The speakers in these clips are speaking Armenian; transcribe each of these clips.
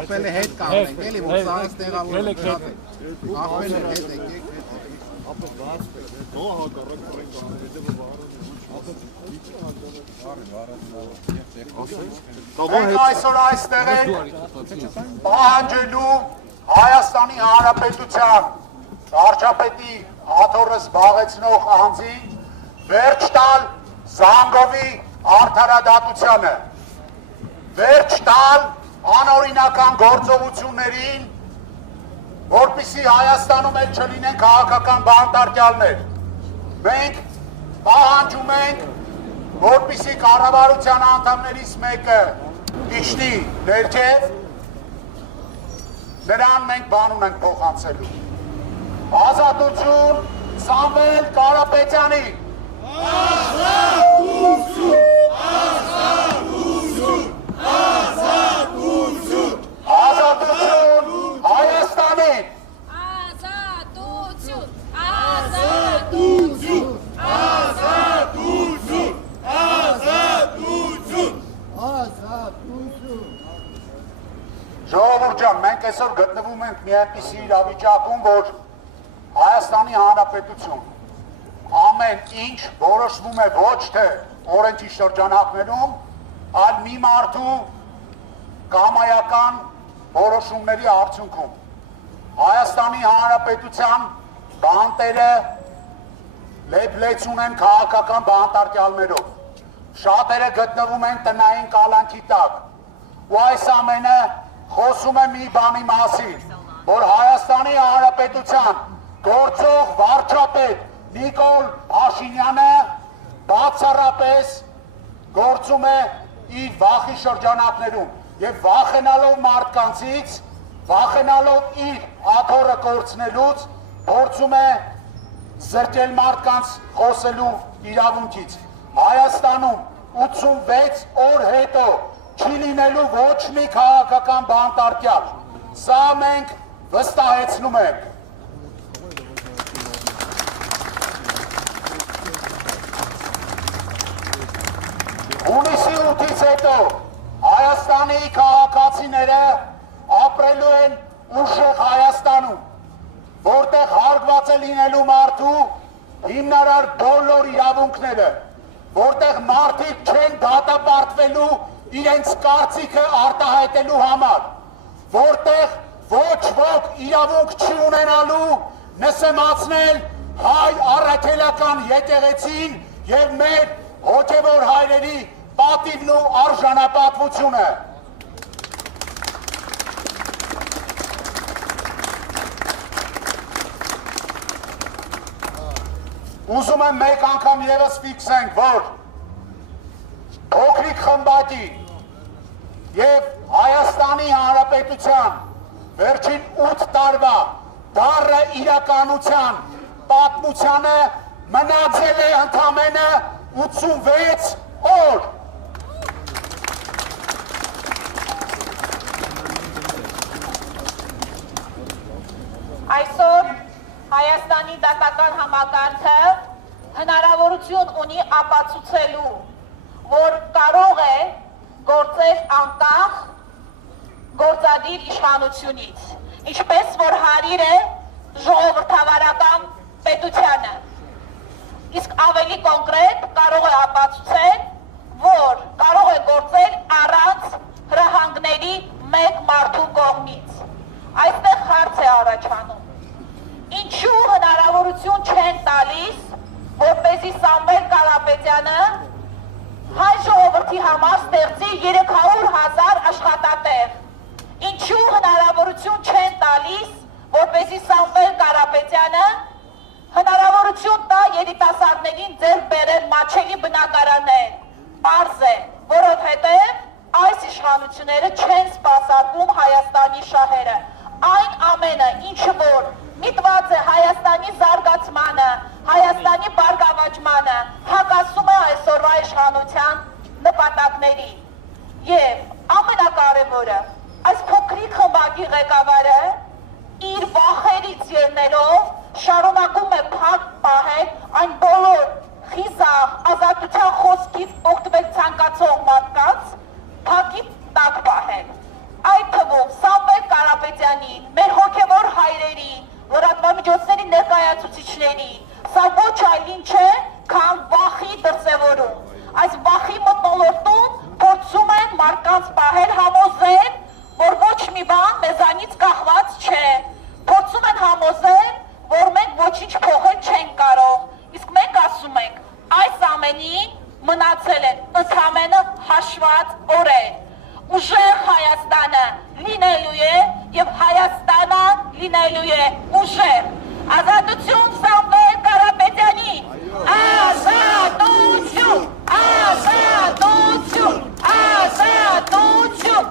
Ապել է հետ կանենք, էլի, որ սարս տեղավորում ապել է հետ եկեք, ապել բացպել, նո հակարակ պրենք Մենք այսօր այստեղ ենք պահանջելու Հայաստանի Հանրապետության վարչապետի աթոռը զբաղեցնող անձին վերջ տալ Զանգովի արդարադատությանը, վերջ տալ անօրինական գործողություններին, որպեսզի Հայաստանում էլ չլինեն քաղաքական բանտարկյալներ։ Մենք պահանջում ենք, որպեսզի կառավարության անդամներից մեկը իջնի ներքև, նրան մենք բան ունենք փոխանցելու։ Ազատություն Սամվել Կարապետյանի։ Ազատություն, ազատություն, ազատություն, ազատություն Հայաստանին։ ազատություն, ազատություն, ազատություն, ազատություն, ազատություն։ Ժողովուրդ ջան, մենք այսօր գտնվում ենք մի այնպիսի իրավիճակում, որ Հայաստանի Հանրապետություն ամեն ինչ որոշվում է ոչ թե օրենքի շրջանակներում, այլ մի մարդու կամայական որոշումների արդյունքում։ Հայաստանի Հանրապետության բանտերը լեփլեցուն են քաղաքական բանտարկյալներով։ Շատերը գտնվում են տնային կալանքի տակ։ Ու այս ամենը խոսում է մի բանի մասին, որ Հայաստանի Հանրապետության գործող վարչապետ Նիկոլ Փաշինյանը բացառապես գործում է իր վախի շրջանակներում եւ վախենալով մարդկանցից, վախենալով իր աթոռը կորցնելուց, փորձում է զրկել մարդկանց խոսելու իրավունքից։ Հայաստանում 86 օր հետո չի լինելու ոչ մի քաղաքական բանտարկյալ։ Սա մենք վստահեցնում ենք։ Հունիսի 8-ից հետո Հայաստանի քաղաքացիները ապրելու են ուժեղ Հայաստանում, որտեղ հարգված է լինելու մարդու հիմնարար բոլոր իրավունքները, որտեղ մարդիկ չեն դատապարտվելու իրենց կարծիքը արտահայտելու համար, որտեղ ոչ ոք իրավունք չի ունենալու նսեմացնել հայ առաքելական եկեղեցին եւ մեր հոգևոր հայրերի պատիվն ու արժանապատվությունը։ Ուզում եմ մեկ անգամ եւս ֆիքսենք, որ փոքրիկ խմբակի եւ Հայաստանի Հանրապետության վերջին 8 տարվա դառը իրականության պատմությանը մնացել է ընդամենը 86 օր։ Այսօր Հայաստանի դատական համակարգը հնարավորություն ունի ապացուցելու, որ կարող է գործել անկախ գործադիր իշխանությունից, ինչպես որ հարիր է ժողովրդավարական պետությանը։ Իսկ ավելի կոնկրետ կարող է ապացուցել, որ կարող է գործել առանց հրահանգների մեկ մարդու կողմից։ Այստեղ հարց է առաջանում. ինչու հնարավորություն չեն տալիս, որպեսզի Սամվել Կարապետյանը հայ ժողովրդի համար ստեղծի 300,000 աշխատատեղ։ Ինչու հնարավորություն չեն տալիս, որպեսզի Սամվել Կարապետյանը հնարավորություն տա երիտասարդներին ձեռք բերել մատչելի բնակարաններ։ Պարզ է, որովհետև այս իշխանությունները չեն սպասարկում Հայաստանի շահերը։ Այն ամենը, ինչը որ միտված է Հայաստանի զարգացմանը, Հայաստանի բարգավաճմանը, հակասում է այսօրվա իշխանության նպատակների։ Եվ ամենակարևորը, այս փոքրիկ խմբակի ղեկավարը իր վախերից ելնելով շարունակում է փակ պահել այն բոլոր խիզախ ազատության խոսքից օգտվել ցանկացող մարդկանց փակի տակ պահել։ Այդ թվում սա ոչ այլ ինչ է, քան վախի դրսևորում։ Այս վախի մթնոլորտում փորձում են մարդկանց պահել համոզել, որ ոչ մի բան մեզանից կախված չէ։ Փորձում են համոզել, որ մենք ոչինչ փոխել չենք կարող։ Իսկ մենք ասում ենք, այս ամենին մնացել են ընդամենը հաշված օրեր։ Ուժեղ Հայաստանը լինելու է եւ Հայաստանը լինելու է ուժեղ։ Ազատություն Սամվել Կարապետյանին։ Ազատություն, ազատություն, ազատություն։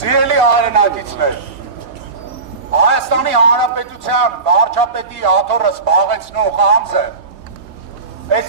Սիրելի հայրենակիցներ, Հայաստանի Հանրապետության վարչապետի աթոռը զբաղեցնող անձը այս